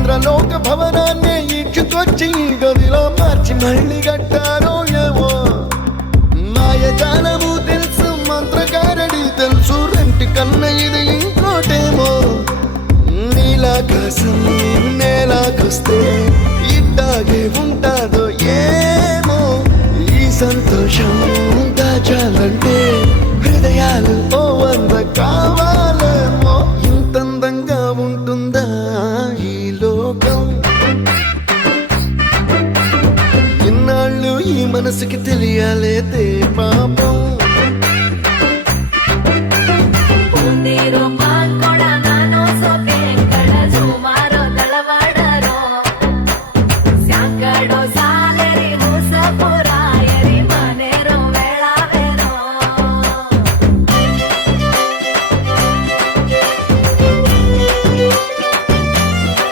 ఇంద్రలోక భవనాన్ని ఈడ్చుకొచ్చి గదిలో మార్చి మళ్ళీ కట్టారో ఏమో మాయజాలము తెలుసు మంత్రకారడి తెలుసు రెంటి కన్న ఇది ఇంకోటేమో నీలాకాశం నేలాకొస్తే ఇట్టాగే ఉంటాదో ఏమో ఈ సంతోషం దాచాలంటే హృదయాలు ఓ వంద కావాలేమో ఇంతందంగా ఉంటుందా ఈ లోకం ఇన్నాళ్ళు ఈ మనసుకి తెలియాలేదే పాపం